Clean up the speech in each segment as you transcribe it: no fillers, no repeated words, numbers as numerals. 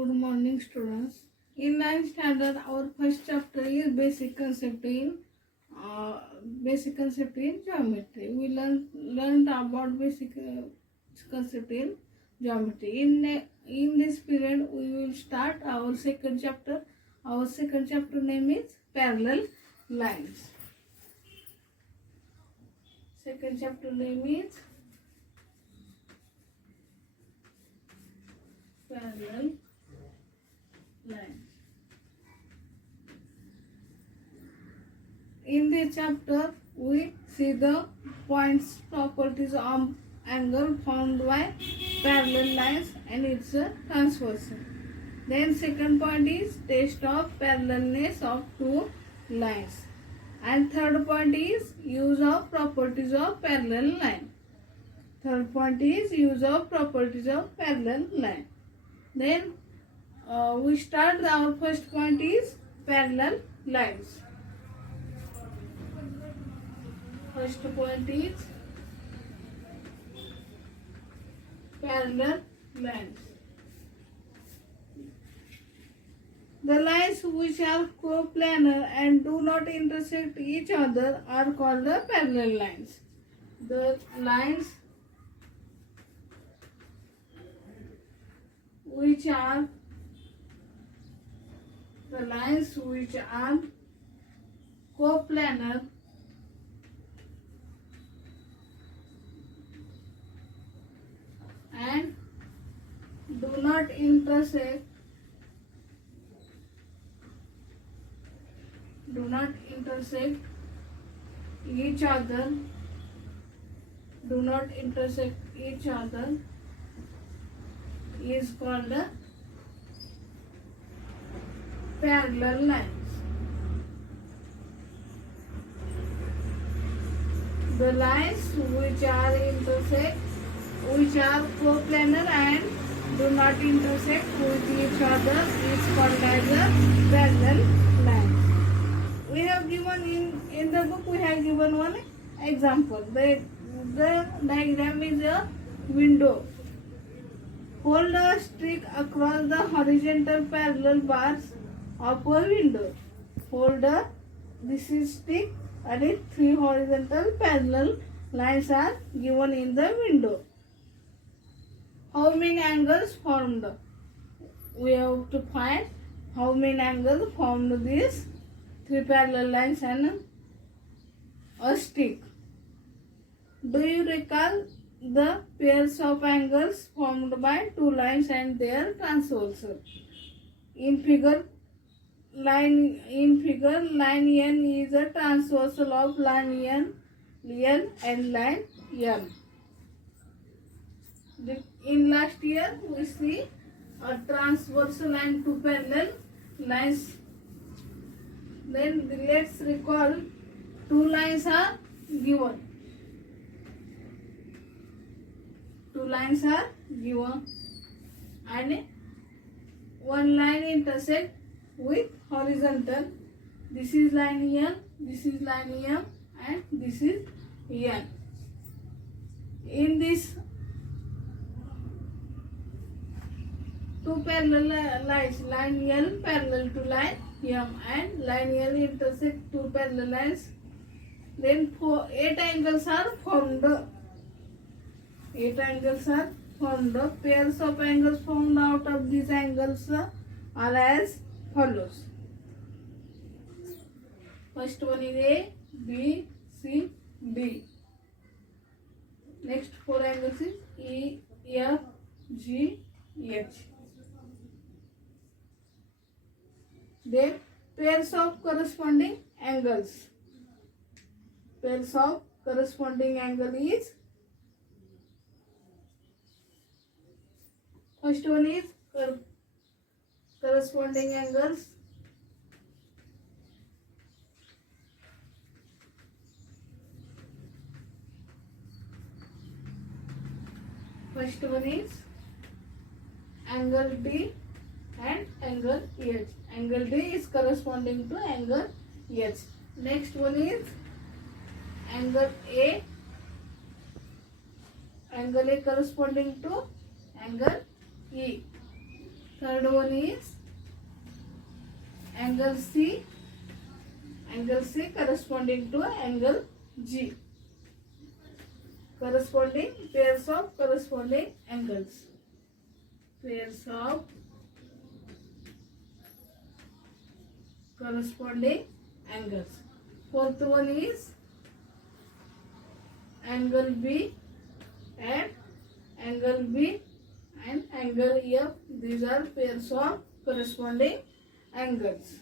Good morning, students. In ninth standard, our first chapter is basic concept in geometry. We learned about basic concept in geometry. In this period, we will start our second chapter. Our second chapter name is parallel lines. Second chapter name is parallel lines. In this chapter, we see the points, properties of angle formed by parallel lines and its transversal. Then second point is test of parallelness of two lines. And third point is use of properties of parallel line. Third point is use of properties of parallel line. Then we start our first point is parallel lines. First point is parallel lines. The lines which are coplanar and do not intersect each other are called the parallel lines. The lines which are coplanar and do not intersect each other is called the parallel lines. The lines which are coplanar and do not intersect with each other is called as a parallel lines. We have given in the book, we have given one example. The diagram is a window. Hold a stick across the horizontal parallel bars of a window. This is stick and its three horizontal parallel lines are given in the window. How many angles formed? We have to find how many angles formed these three parallel lines and a stick. Do you recall the pairs of angles formed by two lines and their transversal? In figure, line N is a transversal of line N and line M. In last year, we see a transversal and two parallel lines. Then let's recall two lines are given. And one line intersect with horizontal. This is line N, this is line M, and this is N. In this two parallel lines, line L parallel to line M and line L intersect two parallel lines. Then 8 angles are formed. Pairs of angles formed out of these angles are as follows. First one is A, B, C, D. Next 4 angles is E, F, G, H. Then pairs of corresponding angles. Pairs of corresponding angle is, first one is corresponding angles. First one is angle D and angle H. Angle D is corresponding to angle H. Next one is angle A. Angle A corresponding to angle E. Third one is angle C. Angle C corresponding to angle G. Corresponding pairs of corresponding angles. Pairs of corresponding angles. Fourth one is angle B and angle B and angle F. These are pairs of corresponding angles.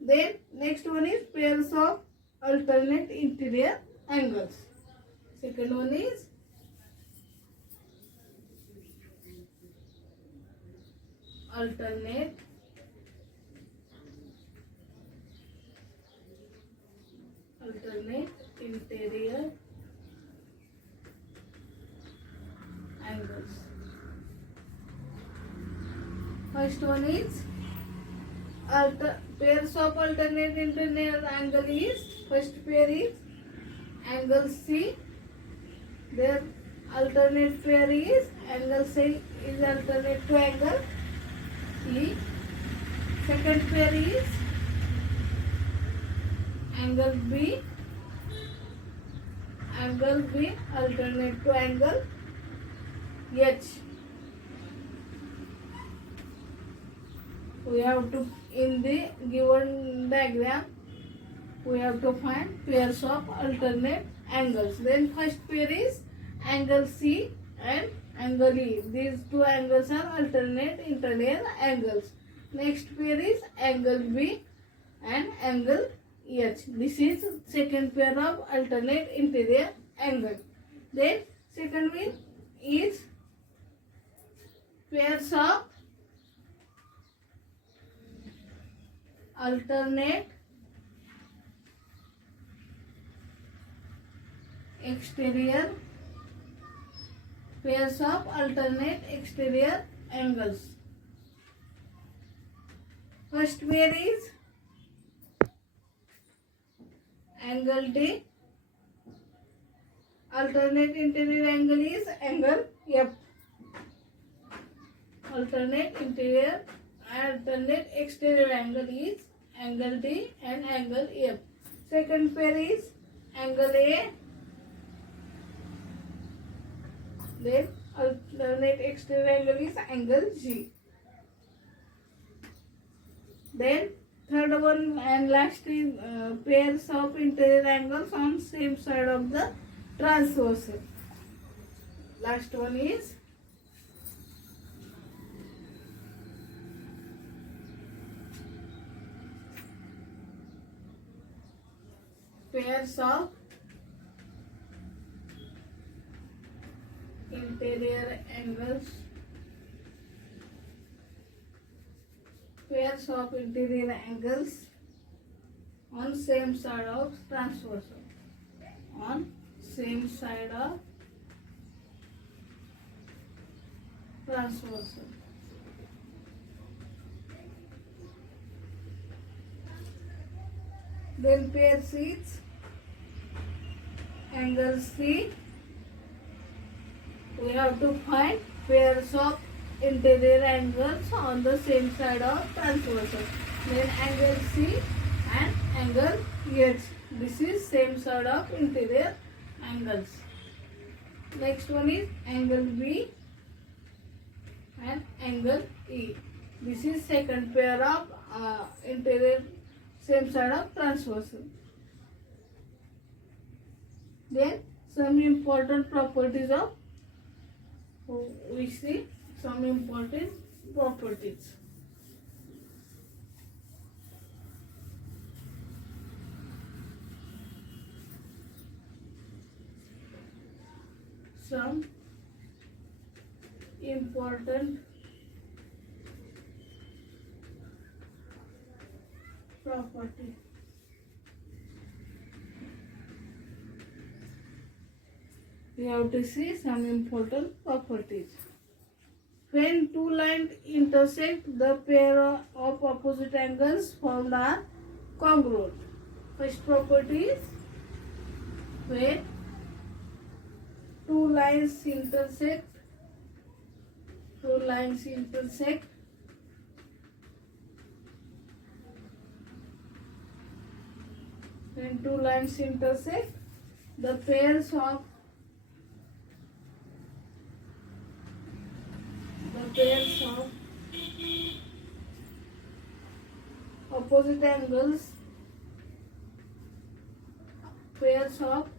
Then next one is pairs of alternate interior angles. Second one is alternate interior angles. First one is pairs of alternate interior angle is, first pair is angle C. Their alternate pair is angle C is alternate to angle E. Second pair is angle B. Angle B alternate to angle H. We have to, in the given diagram, we have to find pairs of alternate angles. Then first pair is angle C and angle E. These two angles are alternate interior angles. Next pair is angle B and angle H. This is second pair of alternate interior angle. Then second one is pairs of alternate exterior, pairs of alternate exterior angles. First pair is angle D. Alternate interior angle is angle F. Alternate exterior angle is angle D and angle F. Second pair is angle A. Then alternate exterior angle is angle G. Then third one and last is pairs of interior angles on same side of the transversal. Last one is pairs of interior angles. Pairs of interior angles on same side of transversal. On same side of transversal. Then pair is angle C. We have to find pairs of interior angles on the same side of transversal. Then angle C and angle H. This is same side of interior angles. Next one is angle B and angle E. This is second pair of interior same side of transversal. Then some important properties of, we see some important properties. Some important property. We have to see some important properties. When two lines intersect, the pair of opposite angles formed are congruent. First property is when two lines intersect, two lines intersect. When two lines intersect, the pairs of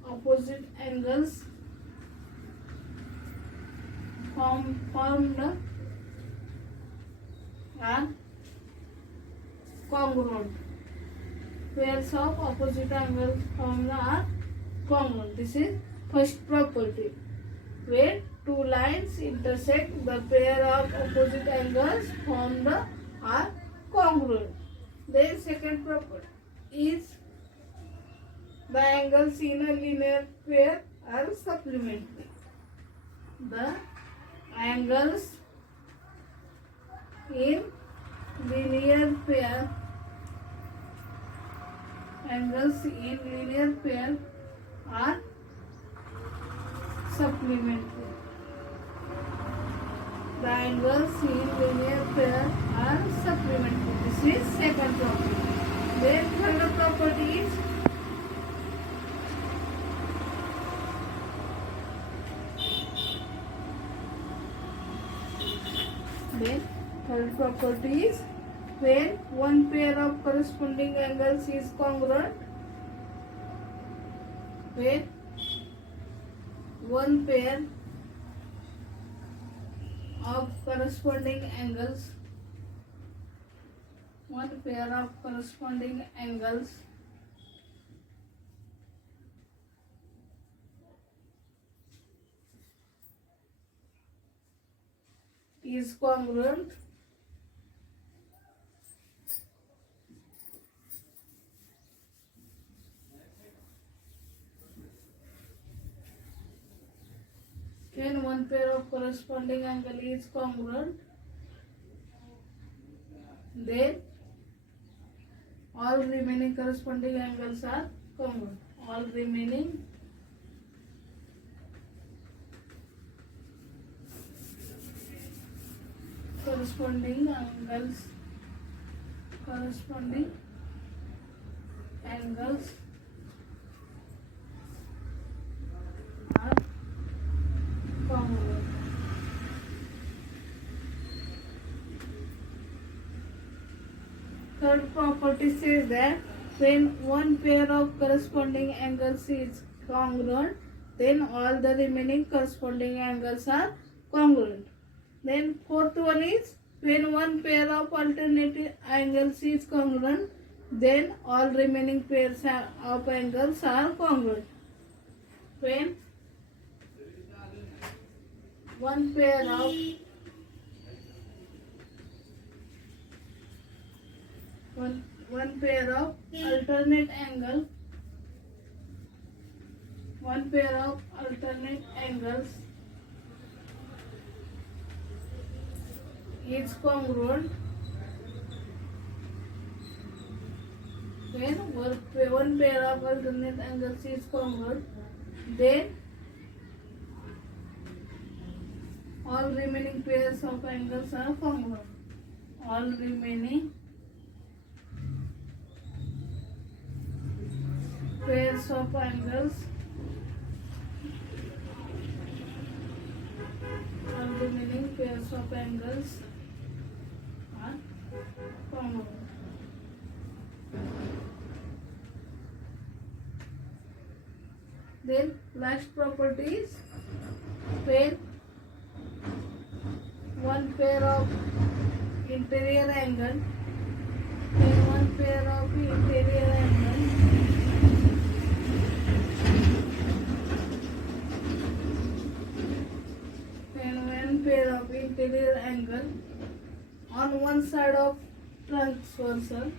opposite angles formed are congruent. Pairs of opposite angles formed are congruent. This is first property. When two lines intersect, the pair of opposite angles formed are congruent. Then second property is the angles in a linear pair are supplementary. The angles in linear pair are supplementary. The angles in linear pair are supplementary. This is second property. Then third property is when one pair of corresponding angles is congruent. When one pair of corresponding angles is congruent, when one pair of corresponding angle is congruent, then all remaining corresponding angles are congruent. All remaining corresponding angles are congruent. Third property says that when one pair of corresponding angles is congruent, then all the remaining corresponding angles are congruent. Then fourth one is when one pair of alternating angles is congruent, then all remaining pairs of angles are congruent. When one pair of alternate angles is congruent. When one pair of alternate angles is congruent, then all remaining pairs of angles are congruent. All remaining pairs of angles are congruent. Then last property is when one pair of interior angle on one side of transversal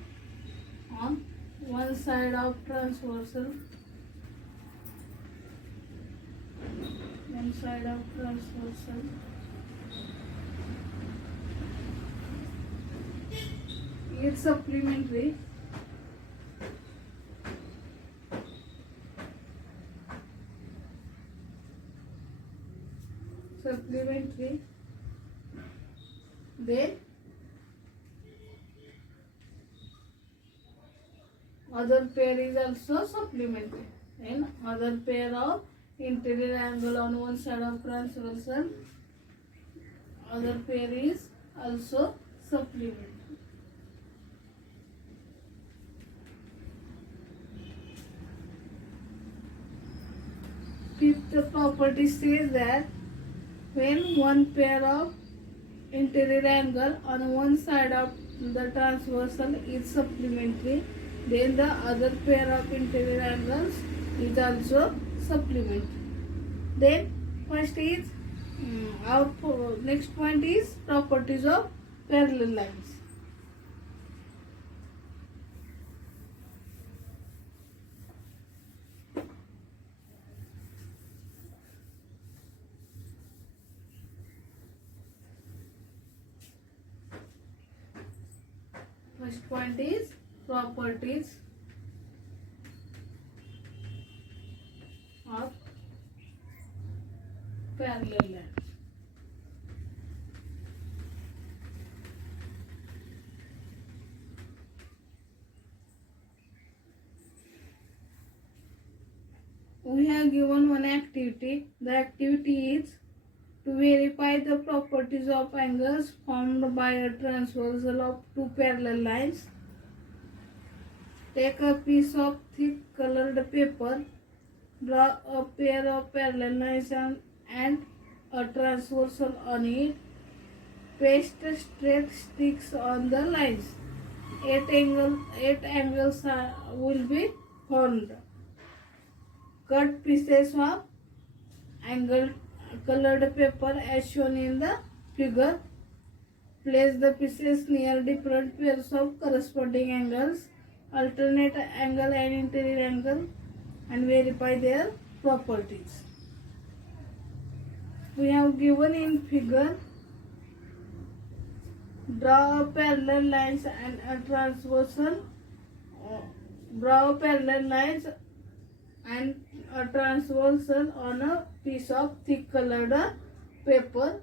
is supplementary. Then other pair is also supplementary. And other pair of interior angle on one side of transversal, other pair is also supplementary. Fifth property says that when one pair of interior angle on one side of the transversal is supplementary, then the other pair of interior angles is also supplementary. Then first is our next point is properties of parallel lines. First point is properties of parallel lines. We have given one activity. The activity is to verify the properties of angles formed by a transversal of two parallel lines. Take a piece of thick colored paper, draw a pair of parallel lines and a transversal on it. Paste straight sticks on the lines. Eight angles will be formed. Cut pieces of angled colored paper as shown in the figure. Place the pieces near different pairs of corresponding angles, alternate angle and interior angle, and verify their properties. We have given in figure, draw a parallel lines and a transversal. Draw parallel lines and a transversal on a piece of thick colored paper.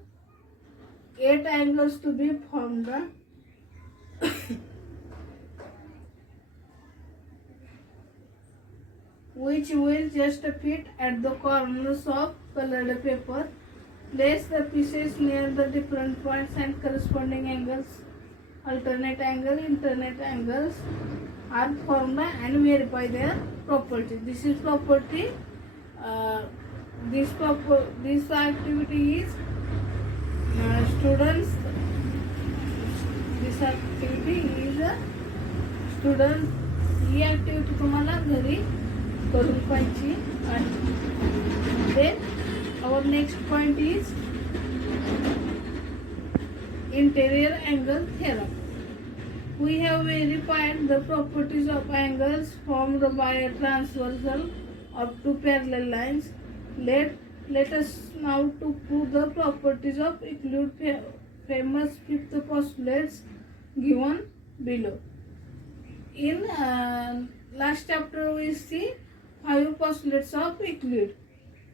8 angles to be formed, which will just fit at the corners of colored paper. Place the pieces near the different points and corresponding angles, alternate angle, internet angles are formed and verify their property. This is property. This activity is students. This activity is students. He activity तुम्हाला घरी करून पाहिजे आहे. Then our next point is interior angle theorem. We have verified the properties of angles formed by a transversal of two parallel lines. Let us now to prove the properties of Euclid famous fifth postulates given below. In last chapter we see 5 postulates of Euclid.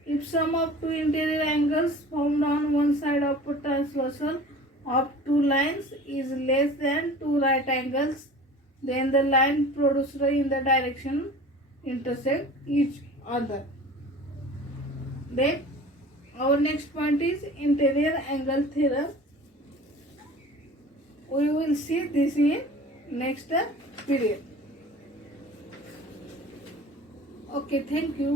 If sum of two interior angles formed on one side of a transversal of two lines is less than two right angles, then the line produced in the direction intersect each other. Then our next point is interior angle theorem. We will see this in next period. Okay, thank you.